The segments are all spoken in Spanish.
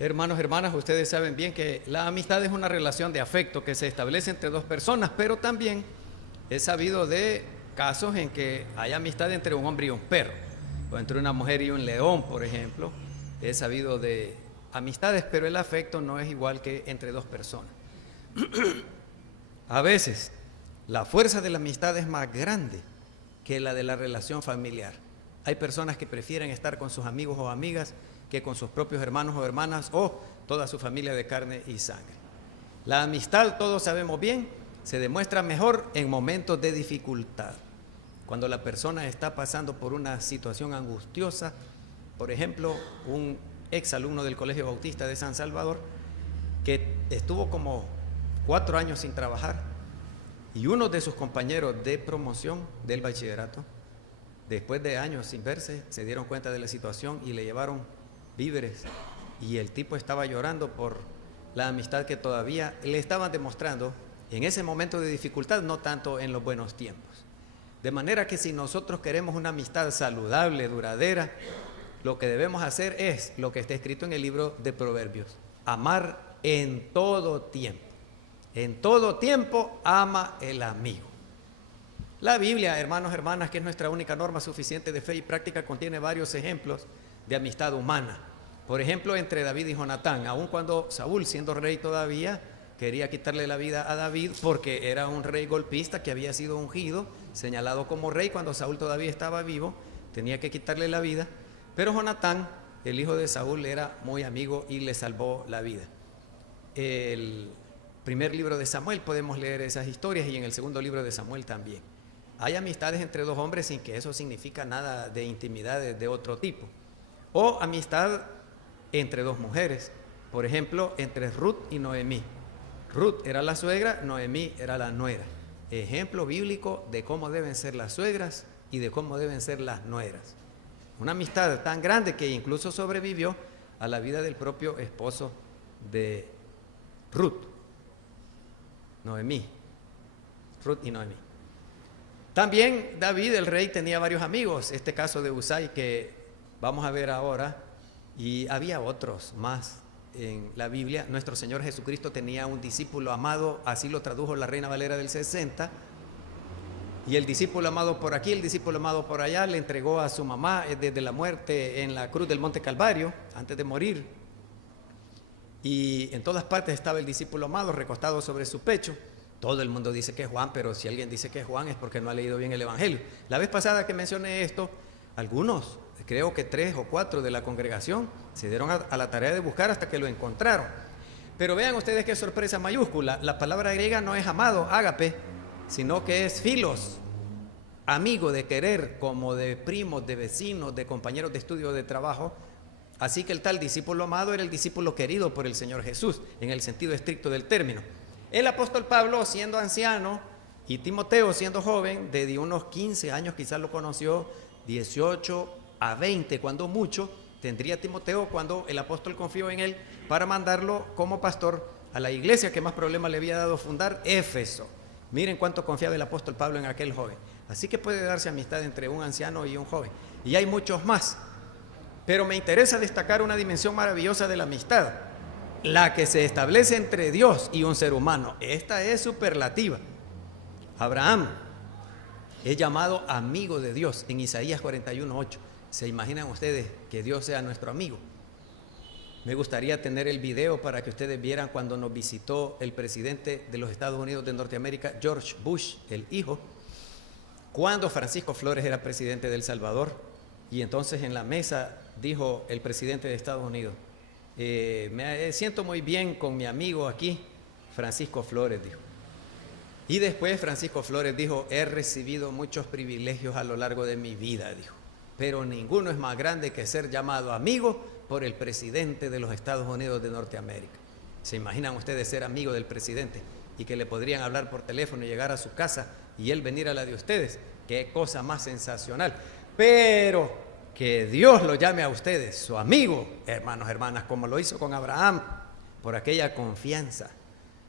Hermanos, hermanas, ustedes saben bien que la amistad es una relación de afecto que se establece entre dos personas, pero también es sabido de casos en que hay amistad entre un hombre y un perro, o entre una mujer y un león, por ejemplo. Es sabido de amistades, pero el afecto no es igual que entre dos personas. A veces, la fuerza de la amistad es más grande que la de la relación familiar. Hay personas que prefieren estar con sus amigos o amigas que con sus propios hermanos o hermanas o toda su familia de carne y sangre. La amistad, todos sabemos bien, se demuestra mejor en momentos de dificultad. Cuando la persona está pasando por una situación angustiosa, por ejemplo, un exalumno del Colegio Bautista de San Salvador que estuvo como 4 años sin trabajar y uno de sus compañeros de promoción del bachillerato, después de años sin verse, se dieron cuenta de la situación y le llevaron víveres, y el tipo estaba llorando por la amistad que todavía le estaban demostrando en ese momento de dificultad, no tanto en los buenos tiempos. De manera que si nosotros queremos una amistad saludable, duradera, lo que debemos hacer es lo que está escrito en el libro de Proverbios: amar en todo tiempo. En todo tiempo ama el amigo. La Biblia, hermanos, hermanas, que es nuestra única norma suficiente de fe y práctica, contiene varios ejemplos de amistad humana. Por ejemplo, entre David y Jonatán, aun cuando Saúl, siendo rey todavía, quería quitarle la vida a David porque era un rey golpista que había sido ungido, señalado como rey cuando Saúl todavía estaba vivo, tenía que quitarle la vida, pero Jonatán, el hijo de Saúl, era muy amigo y le salvó la vida. El primer libro de Samuel podemos leer esas historias, y en el segundo libro de Samuel también. Hay amistades entre dos hombres sin que eso significa nada de intimidad de otro tipo. O amistad entre dos mujeres, por ejemplo, entre Ruth y Noemí. Ruth era la suegra, Noemí era la nuera. Ejemplo bíblico de cómo deben ser las suegras y de cómo deben ser las nueras. Una amistad tan grande que incluso sobrevivió a la vida del propio esposo de Ruth, Noemí. Ruth y Noemí. También David, el rey, tenía varios amigos. Este caso de Usai que vamos a ver ahora, y había otros más en la Biblia. Nuestro Señor Jesucristo tenía un discípulo amado, así lo tradujo la Reina Valera del 60, y el discípulo amado por aquí, el discípulo amado por allá, le entregó a su mamá desde la muerte en la cruz del Monte Calvario, antes de morir, y en todas partes estaba el discípulo amado recostado sobre su pecho. Todo el mundo dice que es Juan, pero si alguien dice que es Juan es porque no ha leído bien el Evangelio. La vez pasada que mencioné esto, algunos, creo que 3 o 4 de la congregación, se dieron a la tarea de buscar hasta que lo encontraron. Pero vean ustedes qué sorpresa mayúscula. La palabra griega no es amado, ágape, sino que es filos, amigo, de querer, como de primos, de vecinos, de compañeros de estudio, de trabajo. Así que el tal discípulo amado era el discípulo querido por el Señor Jesús, en el sentido estricto del término. El apóstol Pablo, siendo anciano, y Timoteo, siendo joven, de unos 15 años, quizás lo conoció, 18 a 20, cuando mucho, tendría Timoteo cuando el apóstol confió en él para mandarlo como pastor a la iglesia que más problema le había dado fundar, Éfeso. Miren cuánto confiaba el apóstol Pablo en aquel joven. Así que puede darse amistad entre un anciano y un joven. Y hay muchos más. Pero me interesa destacar una dimensión maravillosa de la amistad, la que se establece entre Dios y un ser humano. Esta es superlativa. Abraham es llamado amigo de Dios en Isaías 41:8. ¿Se imaginan ustedes que Dios sea nuestro amigo? Me gustaría tener el video para que ustedes vieran cuando nos visitó el presidente de los Estados Unidos de Norteamérica, George Bush, el hijo, cuando Francisco Flores era presidente de El Salvador. Y entonces en la mesa dijo el presidente de Estados Unidos: me siento muy bien con mi amigo aquí, Francisco Flores, dijo. Y después Francisco Flores dijo: he recibido muchos privilegios a lo largo de mi vida, dijo, pero ninguno es más grande que ser llamado amigo por el presidente de los Estados Unidos de Norteamérica. ¿Se imaginan ustedes ser amigo del presidente y que le podrían hablar por teléfono y llegar a su casa y él venir a la de ustedes? ¡Qué cosa más sensacional! Pero que Dios lo llame a ustedes su amigo, hermanos, hermanas, como lo hizo con Abraham, por aquella confianza,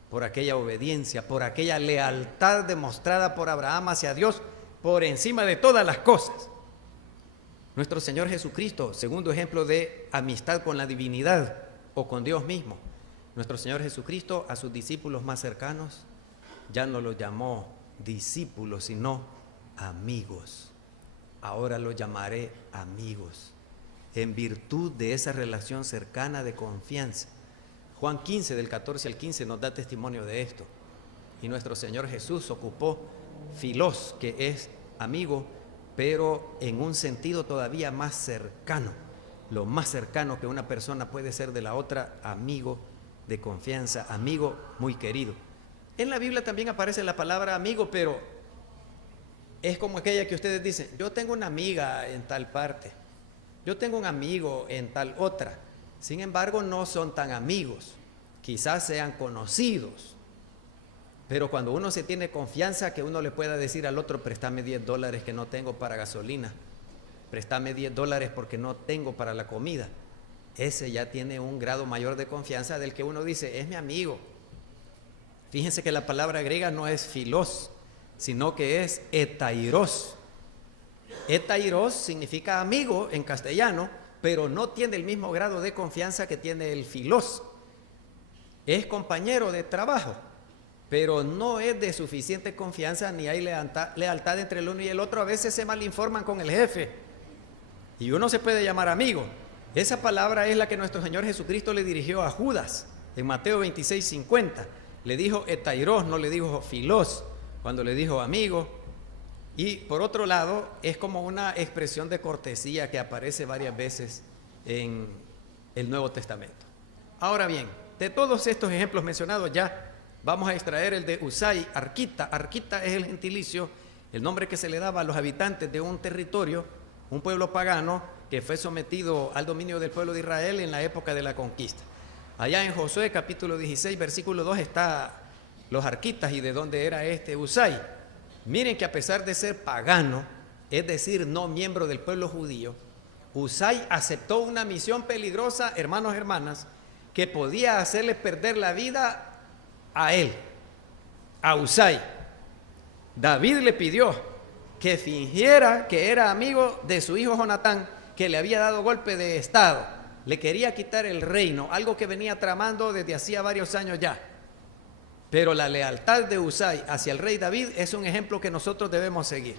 por aquella obediencia, por aquella lealtad demostrada por Abraham hacia Dios por encima de todas las cosas. Nuestro Señor Jesucristo, segundo ejemplo de amistad con la divinidad, o con Dios mismo. Nuestro Señor Jesucristo a sus discípulos más cercanos ya no los llamó discípulos, sino amigos. Ahora los llamaré amigos, en virtud de esa relación cercana de confianza. Juan 15, del 14 al 15, nos da testimonio de esto. Y nuestro Señor Jesús ocupó filos, que es amigo, pero en un sentido todavía más cercano. Lo más cercano que una persona puede ser de la otra, amigo de confianza, amigo muy querido. En la Biblia también aparece la palabra amigo, pero es como aquella que ustedes dicen: yo tengo una amiga en tal parte, yo tengo un amigo en tal otra. Sin embargo, no son tan amigos, quizás sean conocidos. Pero cuando uno se tiene confianza, que uno le pueda decir al otro: préstame $10 que no tengo para gasolina, préstame $10 porque no tengo para la comida. Ese ya tiene un grado mayor de confianza del que uno dice: es mi amigo. Fíjense que la palabra griega no es filos, sino que es etairos. Etairos significa amigo en castellano, pero no tiene el mismo grado de confianza que tiene el filos. Es compañero de trabajo, pero no es de suficiente confianza, ni hay lealtad entre el uno y el otro. A veces se malinforman con el jefe y uno se puede llamar amigo. Esa palabra es la que nuestro Señor Jesucristo le dirigió a Judas en Mateo 26:50. Le dijo etairos, no le dijo filos, cuando le dijo amigo. Y por otro lado, es como una expresión de cortesía que aparece varias veces en el Nuevo Testamento. Ahora bien, de todos estos ejemplos mencionados ya vamos a extraer el de Usai Arquita. Arquita es el gentilicio, el nombre que se le daba a los habitantes de un territorio, un pueblo pagano que fue sometido al dominio del pueblo de Israel en la época de la conquista. Allá en Josué capítulo 16 versículo 2 está los arquitas y de dónde era este Usai. Miren que a pesar de ser pagano, es decir, no miembro del pueblo judío, Usai aceptó una misión peligrosa, hermanos y hermanas, que podía hacerle perder la vida a él, a Usai. David le pidió que fingiera que era amigo de su hijo Jonatán, que le había dado golpe de estado, le quería quitar el reino, algo que venía tramando desde hacía varios años ya. Pero la lealtad de Usai hacia el rey David es un ejemplo que nosotros debemos seguir.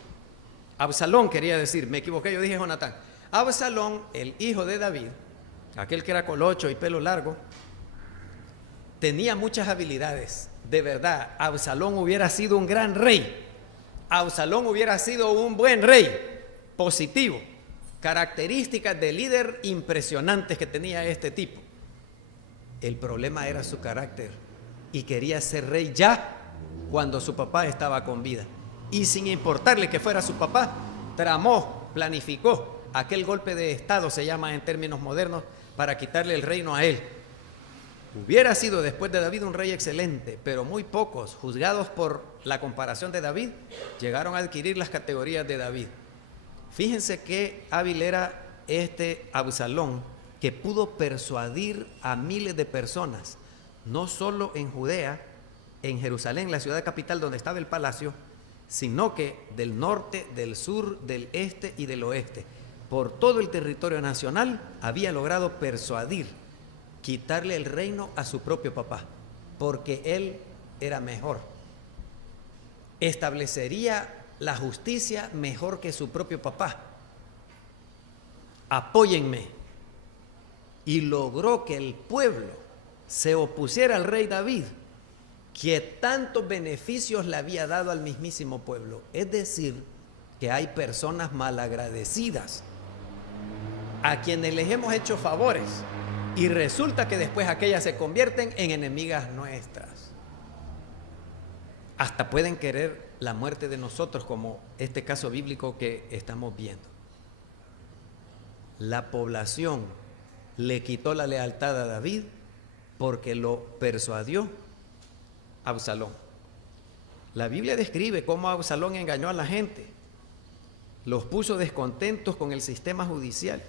Absalón quería decir, me equivoqué, yo dije Jonatán. Absalón, el hijo de David, aquel que era colocho y pelo largo, tenía muchas habilidades. De verdad, Absalón hubiera sido un gran rey. Absalón hubiera sido un buen rey, positivo. Características de líder impresionantes que tenía este tipo. El problema era su carácter y quería ser rey ya cuando su papá estaba con vida. Y sin importarle que fuera su papá, tramó, planificó aquel golpe de estado, se llama en términos modernos, para quitarle el reino a él. Hubiera sido después de David un rey excelente, pero muy pocos, juzgados por la comparación de David, llegaron a adquirir las categorías de David. Fíjense qué hábil era este Absalón, que pudo persuadir a miles de personas, no solo en Judea, en Jerusalén, la ciudad capital donde estaba el palacio, sino que del norte, del sur, del este y del oeste. Por todo el territorio nacional había logrado persuadir, quitarle el reino a su propio papá, porque él era mejor. Establecería la justicia mejor que su propio papá. Apóyenme. Y logró que el pueblo se opusiera al rey David, que tantos beneficios le había dado al mismísimo pueblo. Es decir, que hay personas malagradecidas a quienes les hemos hecho favores y resulta que después aquellas se convierten en enemigas nuestras. Hasta pueden querer la muerte de nosotros, como este caso bíblico que estamos viendo. La población le quitó la lealtad a David porque lo persuadió Absalón. La Biblia describe cómo Absalón engañó a la gente, los puso descontentos con el sistema judicial.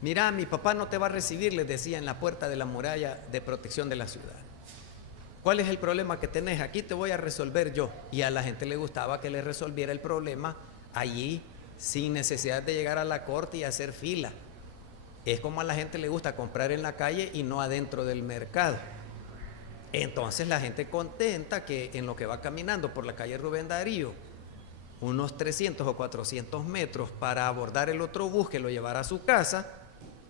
Mira, mi papá no te va a recibir, les decía en la puerta de la muralla de protección de la ciudad. ¿Cuál es el problema que tenés? Aquí te voy a resolver yo. Y a la gente le gustaba que le resolviera el problema allí, sin necesidad de llegar a la corte y hacer fila. es como a la gente le gusta comprar en la calle y no adentro del mercado. Entonces la gente contenta que en lo que va caminando por la calle Rubén Darío, unos 300 o 400 metros para abordar el otro bus que lo llevará a su casa,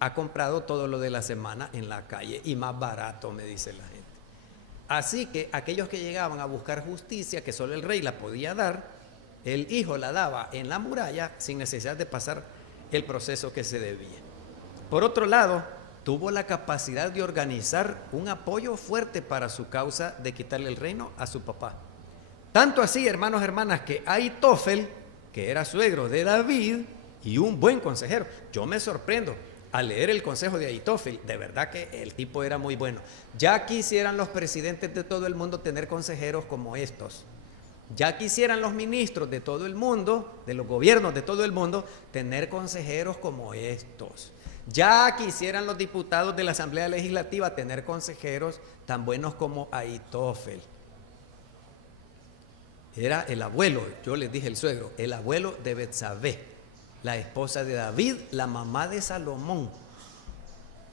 ha comprado todo lo de la semana en la calle y más barato, me dice la gente. Así que aquellos que llegaban a buscar justicia, que solo el rey la podía dar, el hijo la daba en la muralla sin necesidad de pasar el proceso que se debía. Por otro lado, tuvo la capacidad de organizar un apoyo fuerte para su causa de quitarle el reino a su papá. Tanto así, hermanos y hermanas, que Ahitofel, que era suegro de David y un buen consejero, yo me sorprendo al leer el consejo de Ahitofel, de verdad que el tipo era muy bueno. Ya quisieran los presidentes de todo el mundo tener consejeros como estos. Ya quisieran los ministros de todo el mundo, de los gobiernos de todo el mundo, tener consejeros como estos. Ya quisieran los diputados de la Asamblea Legislativa tener consejeros tan buenos como Ahitofel. Era el abuelo, yo les dije el suegro, el abuelo de Betsabé, la esposa de David, la mamá de Salomón.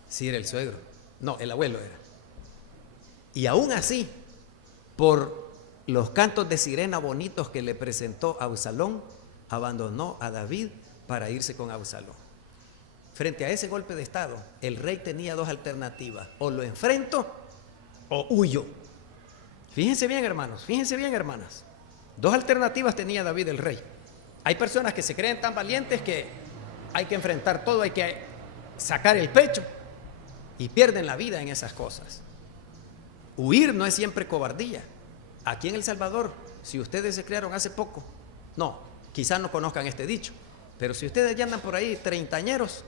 Sí, era el suegro. No, el abuelo era. Y aún así, por los cantos de sirena bonitos que le presentó Absalón, abandonó a David para irse con Absalón. Frente a ese golpe de estado, el rey tenía dos alternativas: o lo enfrento o huyo. Fíjense bien, hermanos, fíjense bien, hermanas. Dos alternativas tenía David el rey. Hay personas que se creen tan valientes que hay que enfrentar todo, hay que sacar el pecho y pierden la vida en esas cosas. Huir no es siempre cobardía. Aquí en El Salvador, si ustedes se criaron hace poco, no, quizás no conozcan este dicho, pero si ustedes ya andan por ahí treintañeros,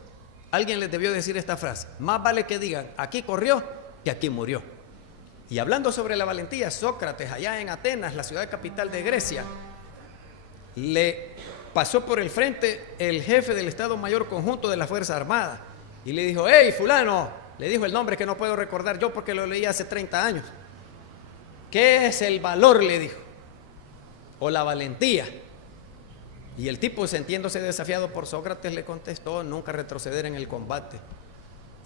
alguien les debió decir esta frase: más vale que digan aquí corrió que aquí murió. Y hablando sobre la valentía, Sócrates, allá en Atenas, la ciudad capital de Grecia, le pasó por el frente el jefe del Estado Mayor Conjunto de la Fuerza Armada y le dijo: hey, fulano, le dijo el nombre que no puedo recordar yo porque lo leí hace 30 años. ¿Qué es el valor?, le dijo, o la valentía. Y el tipo, sintiéndose desafiado por Sócrates, le contestó: nunca retroceder en el combate.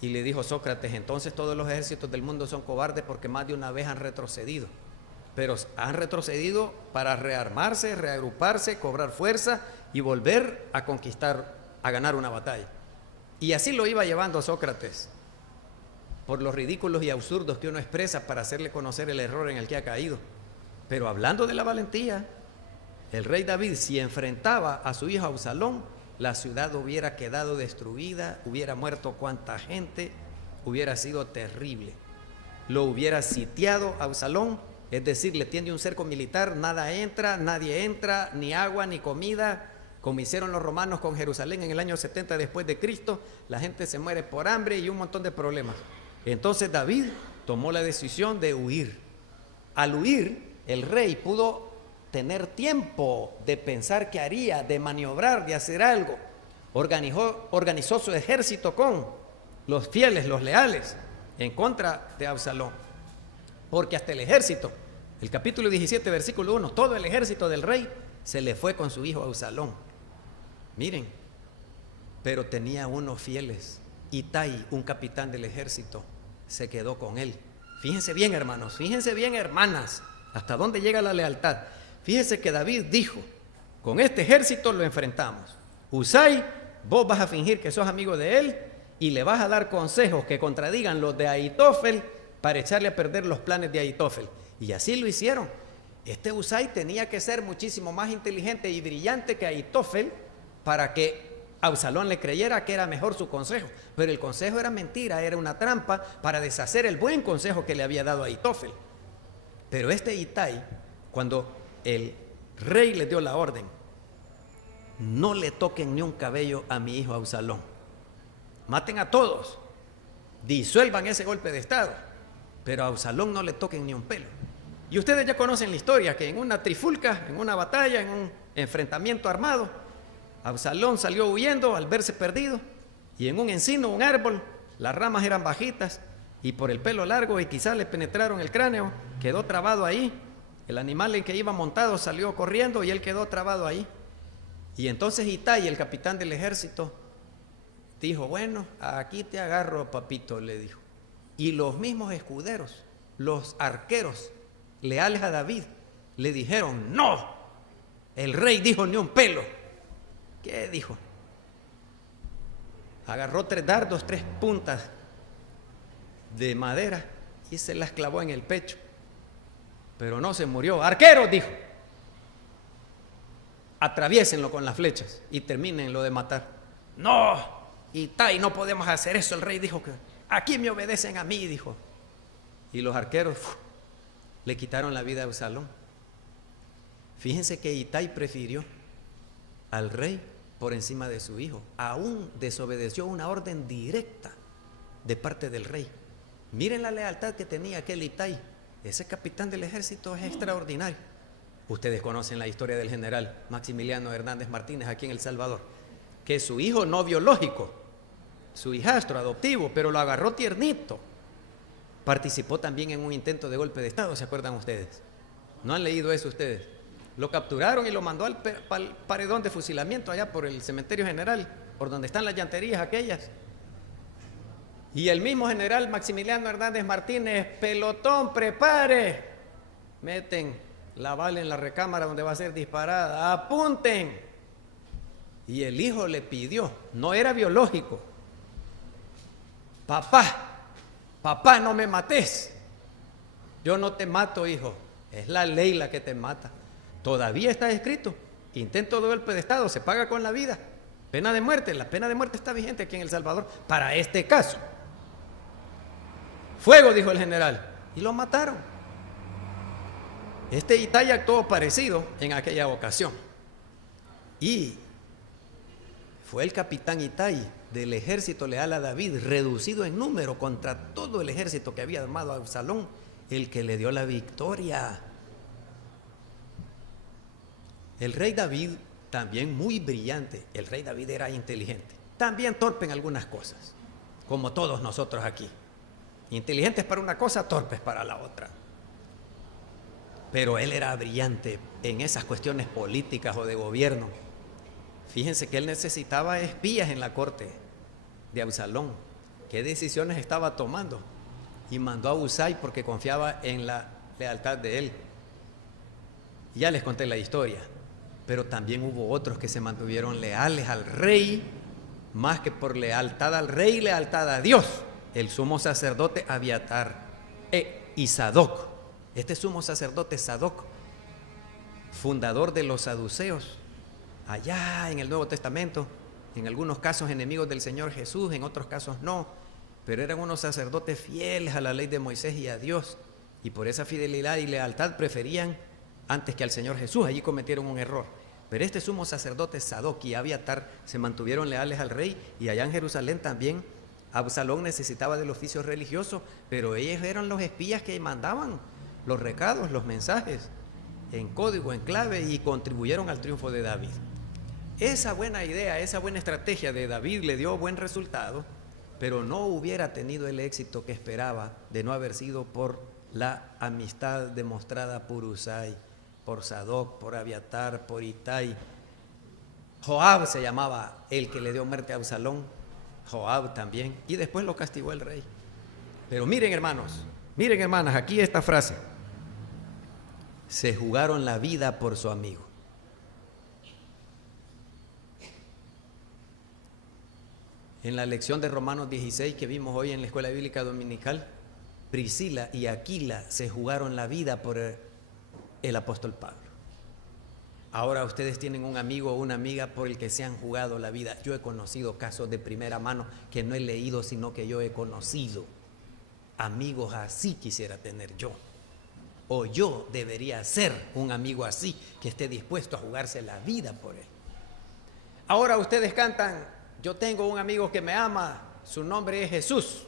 Y le dijo Sócrates: entonces todos los ejércitos del mundo son cobardes porque más de una vez han retrocedido. Pero han retrocedido para rearmarse, reagruparse, cobrar fuerza y volver a conquistar, a ganar una batalla. Y así lo iba llevando Sócrates, por los ridículos y absurdos que uno expresa para hacerle conocer el error en el que ha caído. Pero hablando de la valentía, el rey David, si enfrentaba a su hijo Absalón, la ciudad hubiera quedado destruida, hubiera muerto cuanta gente, hubiera sido terrible. Lo hubiera sitiado Absalón, es decir, le tiende un cerco militar, nada entra, nadie entra, ni agua, ni comida, como hicieron los romanos con Jerusalén en el año 70 después de Cristo. La gente se muere por hambre y un montón de problemas. Entonces David tomó la decisión de huir. Al huir, el rey pudo tener tiempo de pensar qué haría, de maniobrar, de hacer algo. Organizó su ejército con los fieles, los leales, en contra de Absalón. Porque hasta el ejército, el capítulo 17, versículo 1, todo el ejército del rey se le fue con su hijo Absalón. Miren, pero tenía unos fieles. Itai, un capitán del ejército, se quedó con él. Fíjense bien, hermanos, fíjense bien, hermanas, hasta dónde llega la lealtad. Fíjense que David dijo: con este ejército lo enfrentamos. Husai, vos vas a fingir que sos amigo de él y le vas a dar consejos que contradigan los de Ahitofel para echarle a perder los planes de Ahitofel. Y así lo hicieron. Este Husai tenía que ser muchísimo más inteligente y brillante que Ahitofel para que Absalón le creyera que era mejor su consejo. Pero el consejo era mentira, era una trampa para deshacer el buen consejo que le había dado Ahitofel. Pero este Itai, cuando el rey le dio la orden: no le toquen ni un cabello a mi hijo Absalón, maten a todos, disuelvan ese golpe de estado, pero a Absalón no le toquen ni un pelo. Y ustedes ya conocen la historia, que en una trifulca, en una batalla, en un enfrentamiento armado, Absalón salió huyendo al verse perdido, y en un encino, un árbol, las ramas eran bajitas, y por el pelo largo y quizás le penetraron el cráneo, quedó trabado ahí. El animal en que iba montado salió corriendo y él quedó trabado ahí. Y entonces Itai, el capitán del ejército, dijo, bueno, aquí te agarro, papito, le dijo. Y los mismos escuderos, los arqueros leales a David, le dijeron, no, el rey dijo ni un pelo. ¿Qué dijo? Agarró 3 dardos, 3 puntas de madera y se las clavó en el pecho. Pero no se murió. Arqueros, dijo, atraviésenlo con las flechas y termínenlo de matar. No, Itai, no podemos hacer eso. El rey dijo que aquí me obedecen a mí, dijo. Y los arqueros le quitaron la vida a Absalón. Fíjense que Itai prefirió al rey por encima de su hijo. Aún desobedeció una orden directa de parte del rey. Miren la lealtad que tenía aquel Itai. Ese capitán del ejército es extraordinario. Ustedes conocen la historia del general Maximiliano Hernández Martínez aquí en El Salvador, que su hijo no biológico, su hijastro adoptivo, pero lo agarró tiernito, participó también en un intento de golpe de estado, ¿se acuerdan ustedes? ¿No han leído eso ustedes? Lo capturaron y lo mandó al paredón de fusilamiento allá por el cementerio general, por donde están las llanterías aquellas. Y el mismo general Maximiliano Hernández Martínez, pelotón, prepare, meten la bala en la recámara donde va a ser disparada, apunten. Y el hijo le pidió, no era biológico, papá, no me mates. Yo no te mato, hijo, es la ley la que te mata. Todavía está escrito, intento de golpe de estado se paga con la vida. Pena de muerte, la pena de muerte está vigente aquí en El Salvador para este caso. Fuego, dijo el general, y lo mataron. Este Itai actuó parecido en aquella ocasión. Y fue el capitán Itai del ejército leal a David, reducido en número contra todo el ejército que había armado a Absalón, el que le dio la victoria. El rey David, también muy brillante, el rey David era inteligente, también torpe en algunas cosas, como todos nosotros aquí. Inteligentes para una cosa, torpes para la otra. Pero él era brillante en esas cuestiones políticas o de gobierno. Fíjense que él necesitaba espías en la corte de Absalón. ¿Qué decisiones estaba tomando? Y mandó a Usai porque confiaba en la lealtad de él. Ya les conté la historia. Pero también hubo otros que se mantuvieron leales al rey, más que por lealtad al rey, lealtad a Dios. El sumo sacerdote Abiatar y Sadoc. Este sumo sacerdote Sadoc, fundador de los saduceos, allá en el Nuevo Testamento, en algunos casos enemigos del Señor Jesús, en otros casos no, pero eran unos sacerdotes fieles a la ley de Moisés y a Dios, y por esa fidelidad y lealtad preferían antes que al Señor Jesús. Allí cometieron un error. Pero este sumo sacerdote Sadoc y Abiatar se mantuvieron leales al rey, y allá en Jerusalén también Absalón necesitaba del oficio religioso, pero ellos eran los espías que mandaban los recados, los mensajes en código, en clave, y contribuyeron al triunfo de David. Esa buena idea, esa buena estrategia de David le dio buen resultado, pero no hubiera tenido el éxito que esperaba de no haber sido por la amistad demostrada por Usai, por Sadoc, por Abiatar, por Itai. Joab se llamaba el que le dio muerte a Absalón, Joab también, y después lo castigó el rey. Pero miren, hermanos, miren, hermanas, aquí esta frase: se jugaron la vida por su amigo. En la lección de Romanos 16 que vimos hoy en la escuela bíblica dominical, Priscila y Aquila se jugaron la vida por el apóstol Pablo. Ahora ustedes tienen un amigo o una amiga por el que se han jugado la vida. Yo he conocido casos de primera mano que no he leído, sino que yo he conocido. Amigos así quisiera tener yo. O yo debería ser un amigo así, que esté dispuesto a jugarse la vida por él. Ahora ustedes cantan: yo tengo un amigo que me ama, su nombre es Jesús.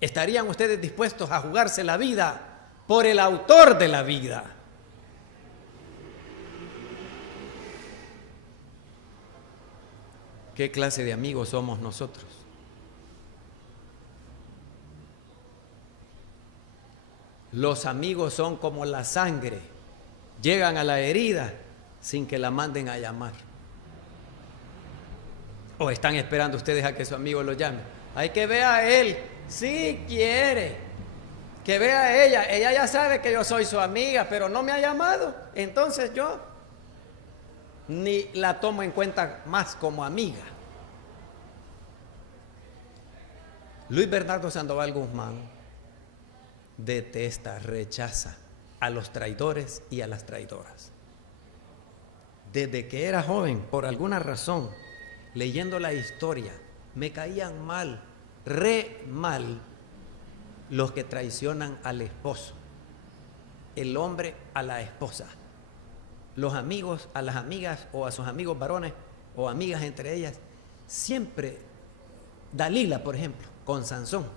¿Estarían ustedes dispuestos a jugarse la vida por el autor de la vida? ¿Qué clase de amigos somos nosotros? Los amigos son como la sangre, llegan a la herida sin que la manden a llamar. ¿O están esperando ustedes a que su amigo lo llame? Hay que ver a él, si quiere. Que vea a ella. Ella ya sabe que yo soy su amiga, pero no me ha llamado. Entonces yo ni la tomo en cuenta más como amiga. Luis Bernardo Sandoval Guzmán detesta, rechaza a los traidores y a las traidoras. Desde que era joven, por alguna razón, leyendo la historia, me caían mal, re mal, los que traicionan al esposo, el hombre a la esposa, los amigos a las amigas o a sus amigos varones o amigas entre ellas. Siempre, Dalila, por ejemplo, con Sansón,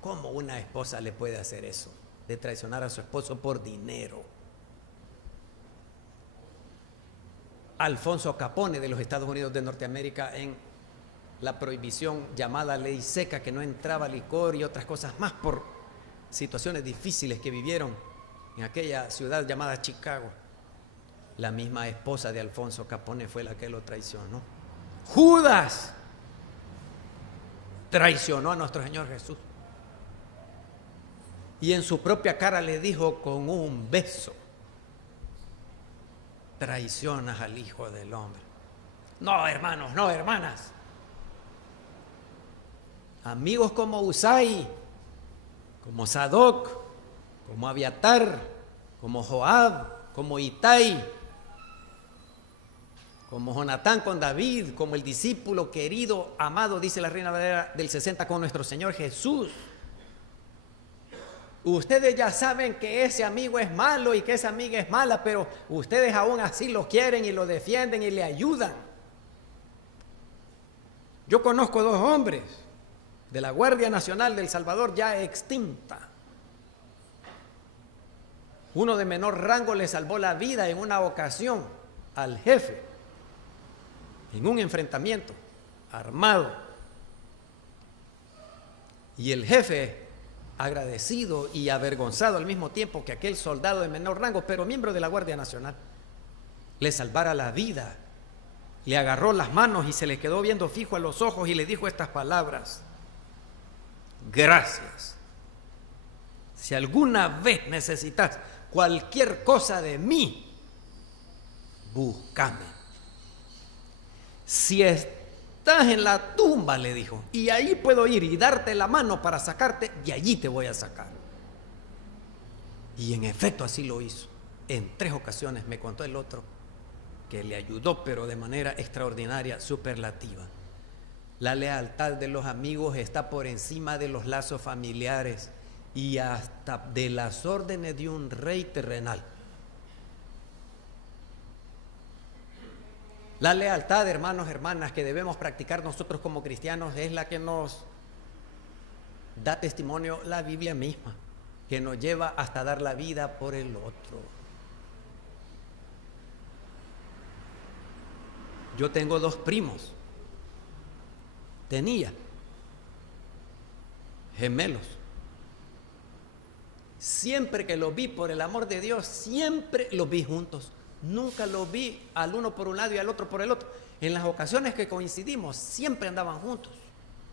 ¿cómo una esposa le puede hacer eso? De traicionar a su esposo por dinero. Alfonso Capone de los Estados Unidos de Norteamérica, en la prohibición llamada ley seca, que no entraba licor y otras cosas más por situaciones difíciles que vivieron en aquella ciudad llamada Chicago. La misma esposa de Alfonso Capone fue la que lo traicionó. Judas traicionó a nuestro Señor Jesús y en su propia cara le dijo con un beso: traicionas al Hijo del Hombre. No, hermanos, no, hermanas. Amigos como Usai, como Sadoc, como Abiatar, como Joab, como Itai, como Jonatán con David, como el discípulo querido, amado, dice la Reina Valera del 60, con nuestro Señor Jesús. Ustedes ya saben que ese amigo es malo y que esa amiga es mala, pero ustedes aún así lo quieren y lo defienden y le ayudan. Yo conozco dos hombres de la Guardia Nacional del Salvador ya extinta. Uno de menor rango le salvó la vida en una ocasión al jefe en un enfrentamiento armado. Y el jefe, agradecido y avergonzado al mismo tiempo que aquel soldado de menor rango, pero miembro de la Guardia Nacional, le salvara la vida, le agarró las manos y se le quedó viendo fijo a los ojos y le dijo estas palabras: gracias. Si alguna vez necesitas cualquier cosa de mí, búscame. Si estás en la tumba, le dijo, y ahí puedo ir y darte la mano para sacarte, y allí te voy a sacar. Y en efecto así lo hizo. En 3 ocasiones, me contó el otro, que le ayudó, pero de manera extraordinaria, superlativa. La lealtad de los amigos está por encima de los lazos familiares y hasta de las órdenes de un rey terrenal. La lealtad, hermanos, hermanas, que debemos practicar nosotros como cristianos es la que nos da testimonio la Biblia misma, que nos lleva hasta dar la vida por el otro. Yo tengo 2 primos, tenía gemelos. Siempre que los vi, por el amor de Dios, siempre los vi juntos. Nunca los vi al uno por un lado y al otro por el otro. En las ocasiones que coincidimos, siempre andaban juntos.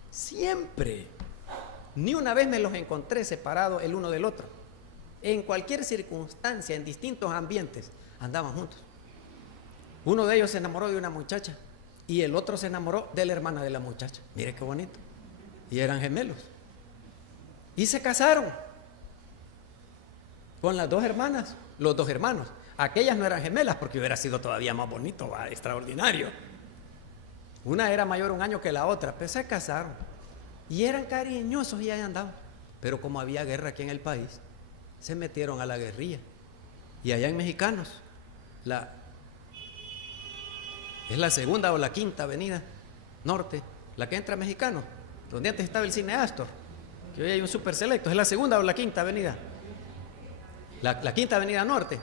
Siempre. Ni una vez me los encontré separados el uno del otro. En cualquier circunstancia, en distintos ambientes, andaban juntos. Uno de ellos se enamoró de una muchacha y el otro se enamoró de la hermana de la muchacha. Mire qué bonito. Y eran gemelos. Y se casaron con las 2 hermanas, los 2 hermanos. Aquellas no eran gemelas porque hubiera sido todavía más bonito, extraordinario. Una era mayor 1 año que la otra, pero se casaron. Y eran cariñosos y ahí andaban. Pero como había guerra aquí en el país, se metieron a la guerrilla. Y allá en Mexicanos, es la 2ª o la 5ª avenida norte, la que entra a Mexicanos, donde antes estaba el cine Astor, que hoy hay un super selecto. Es la 2ª o la 5ª avenida. La 5ª avenida norte.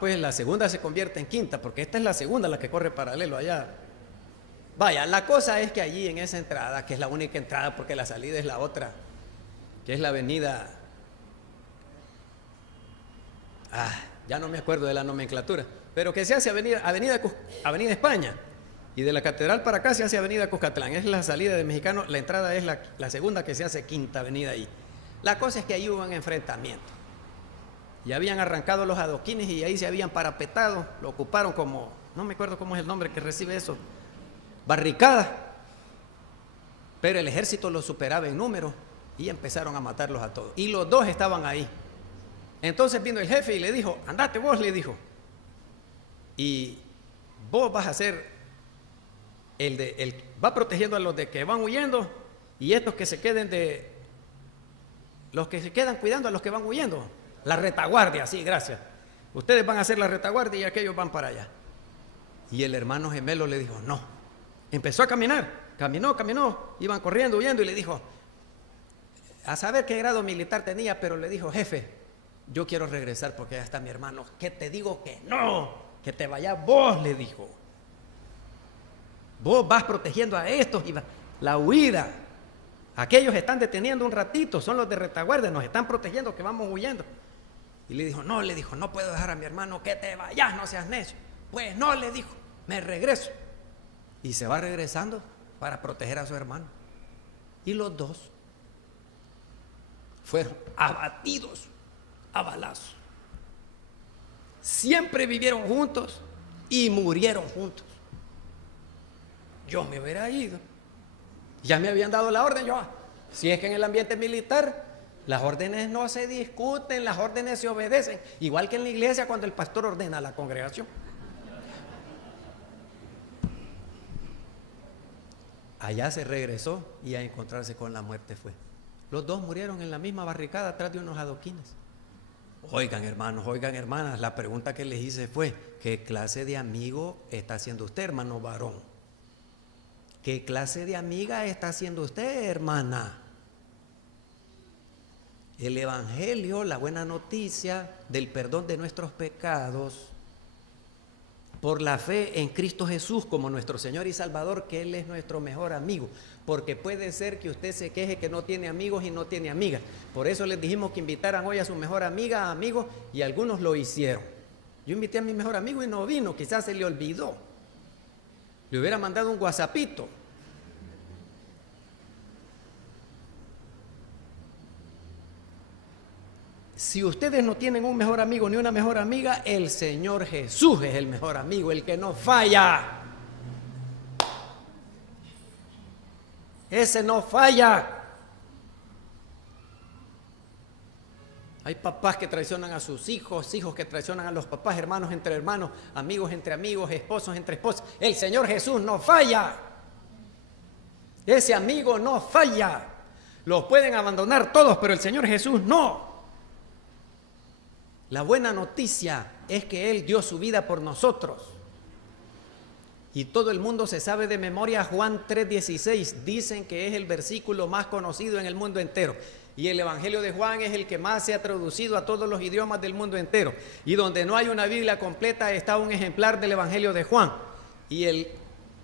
Pues la 2ª se convierte en 5ª, porque esta es la 2ª, la que corre paralelo allá. Vaya, la cosa es que allí en esa entrada, que es la única entrada porque la salida es la otra, que es la avenida, ya no me acuerdo de la nomenclatura, pero que se hace Avenida España, Y de la catedral para acá se hace Avenida Cuscatlán. Es la salida de Mexicano. La entrada es la segunda, que se hace Quinta Avenida ahí. La cosa es que ahí hubo un enfrentamiento. Ya habían arrancado los adoquines y ahí se habían parapetado. Lo ocuparon como, no me acuerdo cómo es el nombre que recibe eso, barricada. Pero el ejército los superaba en número y empezaron a matarlos a todos. Y los dos estaban ahí. Entonces vino el jefe y le dijo: andate vos, le dijo, y vos vas a ser va protegiendo a los de que van huyendo, y estos que se queden los que se quedan cuidando a los que van huyendo. La retaguardia, sí, gracias. Ustedes van a hacer la retaguardia y aquellos van para allá. Y el hermano gemelo le dijo: no. Empezó a caminar, caminó, iban corriendo, huyendo, y le dijo, a saber qué grado militar tenía, pero le dijo: jefe, yo quiero regresar porque ya está mi hermano. ¿Qué te digo que no? Que te vayas vos, le dijo. Vos vas protegiendo a estos y la huida. Aquellos están deteniendo un ratito, son los de retaguardia, nos están protegiendo, que vamos huyendo. Y le dijo: no puedo dejar a mi hermano, que te vayas, no seas necio. Pues no, le dijo, me regreso. Y se va regresando para proteger a su hermano. Y los dos fueron abatidos a balazos. Siempre vivieron juntos y murieron juntos. Yo me hubiera ido. Ya me habían dado la orden. Si es que en el ambiente militar las órdenes no se discuten, las órdenes se obedecen. Igual que en la iglesia cuando el pastor ordena a la congregación. Allá se regresó y a encontrarse con la muerte fue. Los dos murieron en la misma barricada atrás de unos adoquines. Oigan, hermanos, oigan, hermanas, la pregunta que les hice fue: ¿qué clase de amigo está haciendo usted, hermano varón? ¿Qué clase de amiga está haciendo usted, hermana? El evangelio, la buena noticia del perdón de nuestros pecados por la fe en Cristo Jesús como nuestro Señor y Salvador, que Él es nuestro mejor amigo. Porque puede ser que usted se queje que no tiene amigos y no tiene amigas. Por eso les dijimos que invitaran hoy a su mejor amiga, amigos, y algunos lo hicieron. Yo invité a mi mejor amigo y no vino, quizás se le olvidó. Le hubiera mandado un WhatsAppito. Si ustedes no tienen un mejor amigo ni una mejor amiga, el Señor Jesús es el mejor amigo, el que no falla. Ese no falla. Hay papás que traicionan a sus hijos, hijos que traicionan a los papás, hermanos entre hermanos, amigos entre amigos, esposos entre esposas. El Señor Jesús no falla. Ese amigo no falla. Los pueden abandonar todos, pero el Señor Jesús no. La buena noticia es que Él dio su vida por nosotros. Y todo el mundo se sabe de memoria Juan 3:16. Dicen que es el versículo más conocido en el mundo entero. Y el Evangelio de Juan es el que más se ha traducido a todos los idiomas del mundo entero. Y donde no hay una Biblia completa está un ejemplar del Evangelio de Juan. Y el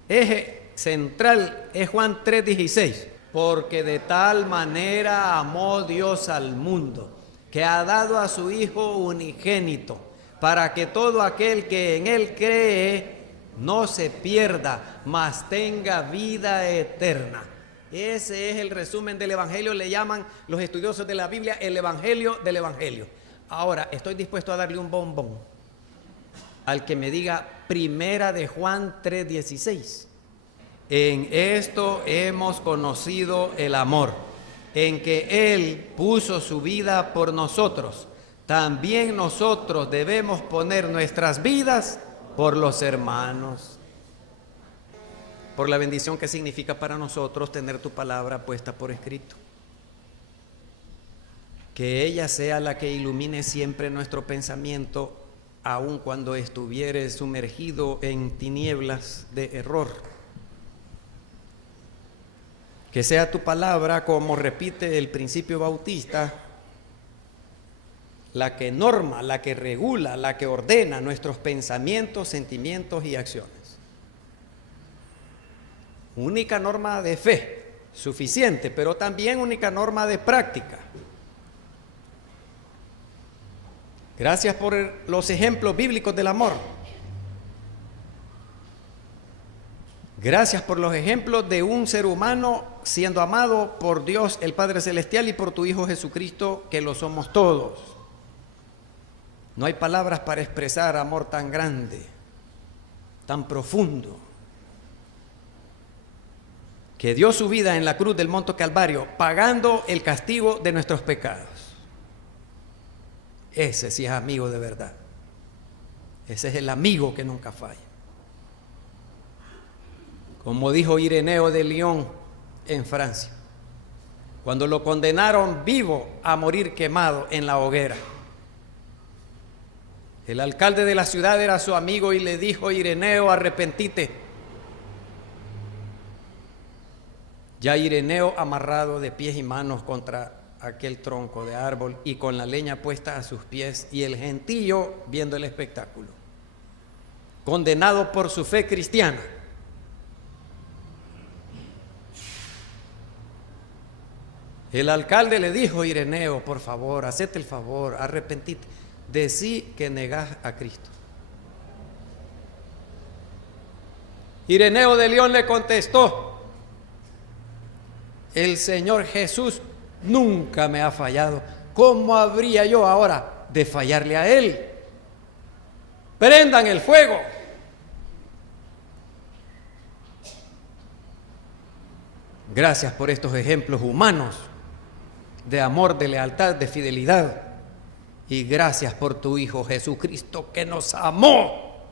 eje central es Juan 3:16. Porque de tal manera amó Dios al mundo, que ha dado a su Hijo unigénito, para que todo aquel que en Él cree no se pierda, mas tenga vida eterna. Ese es el resumen del Evangelio, le llaman los estudiosos de la Biblia el Evangelio del Evangelio. Ahora, estoy dispuesto a darle un bombón al que me diga Primera de Juan 3:16. En esto hemos conocido el amor, en que Él puso su vida por nosotros. También nosotros debemos poner nuestras vidas por los hermanos. Por la bendición que significa para nosotros tener tu palabra puesta por escrito. Que ella sea la que ilumine siempre nuestro pensamiento, aun cuando estuviere sumergido en tinieblas de error. Que sea tu palabra, como repite el principio bautista, la que norma, la que regula, la que ordena nuestros pensamientos, sentimientos y acciones. Única norma de fe, suficiente, pero también única norma de práctica. Gracias por los ejemplos bíblicos del amor. Gracias por los ejemplos de un ser humano siendo amado por Dios el Padre Celestial y por tu Hijo Jesucristo, que lo somos todos. No hay palabras para expresar amor tan grande, tan profundo, que dio su vida en la cruz del Monte Calvario, pagando el castigo de nuestros pecados. Ese sí es amigo de verdad. Ese es el amigo que nunca falla. Como dijo Ireneo de Lyon en Francia, cuando lo condenaron vivo a morir quemado en la hoguera, el alcalde de la ciudad era su amigo y le dijo: Ireneo, arrepentite. Ya Ireneo, amarrado de pies y manos contra aquel tronco de árbol y con la leña puesta a sus pies, y el gentío viendo el espectáculo, condenado por su fe cristiana. El alcalde le dijo: Ireneo, por favor, hacete el favor, arrepentite, decí que negás a Cristo. Ireneo de León le contestó: el Señor Jesús nunca me ha fallado. ¿Cómo habría yo ahora de fallarle a Él? Prendan el fuego. Gracias por estos ejemplos humanos de amor, de lealtad, de fidelidad. Y gracias por tu Hijo Jesucristo, que nos amó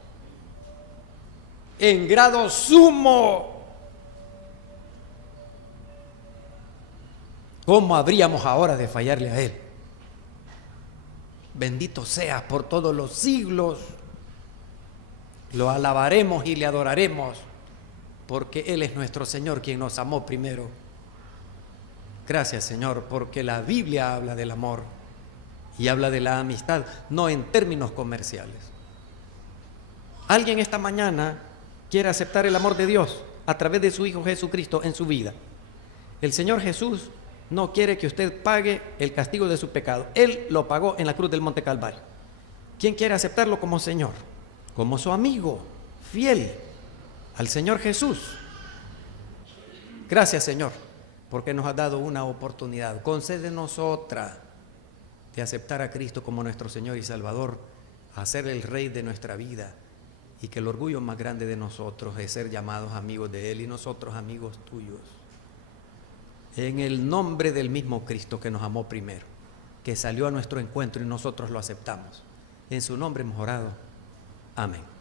en grado sumo. ¿Cómo habríamos ahora de fallarle a Él? Bendito seas por todos los siglos. Lo alabaremos y le adoraremos, porque Él es nuestro Señor, quien nos amó primero. Gracias, Señor, porque la Biblia habla del amor y habla de la amistad, no en términos comerciales. ¿Alguien esta mañana quiere aceptar el amor de Dios a través de su Hijo Jesucristo en su vida? El Señor Jesús no quiere que usted pague el castigo de su pecado. Él lo pagó en la cruz del Monte Calvario. ¿Quién quiere aceptarlo como Señor? Como su amigo fiel al Señor Jesús. Gracias, Señor, porque nos has dado una oportunidad. Concédenos otra de aceptar a Cristo como nuestro Señor y Salvador, a ser el Rey de nuestra vida, y que el orgullo más grande de nosotros es ser llamados amigos de Él y nosotros amigos tuyos. En el nombre del mismo Cristo que nos amó primero, que salió a nuestro encuentro y nosotros lo aceptamos. En su nombre hemos orado. Amén.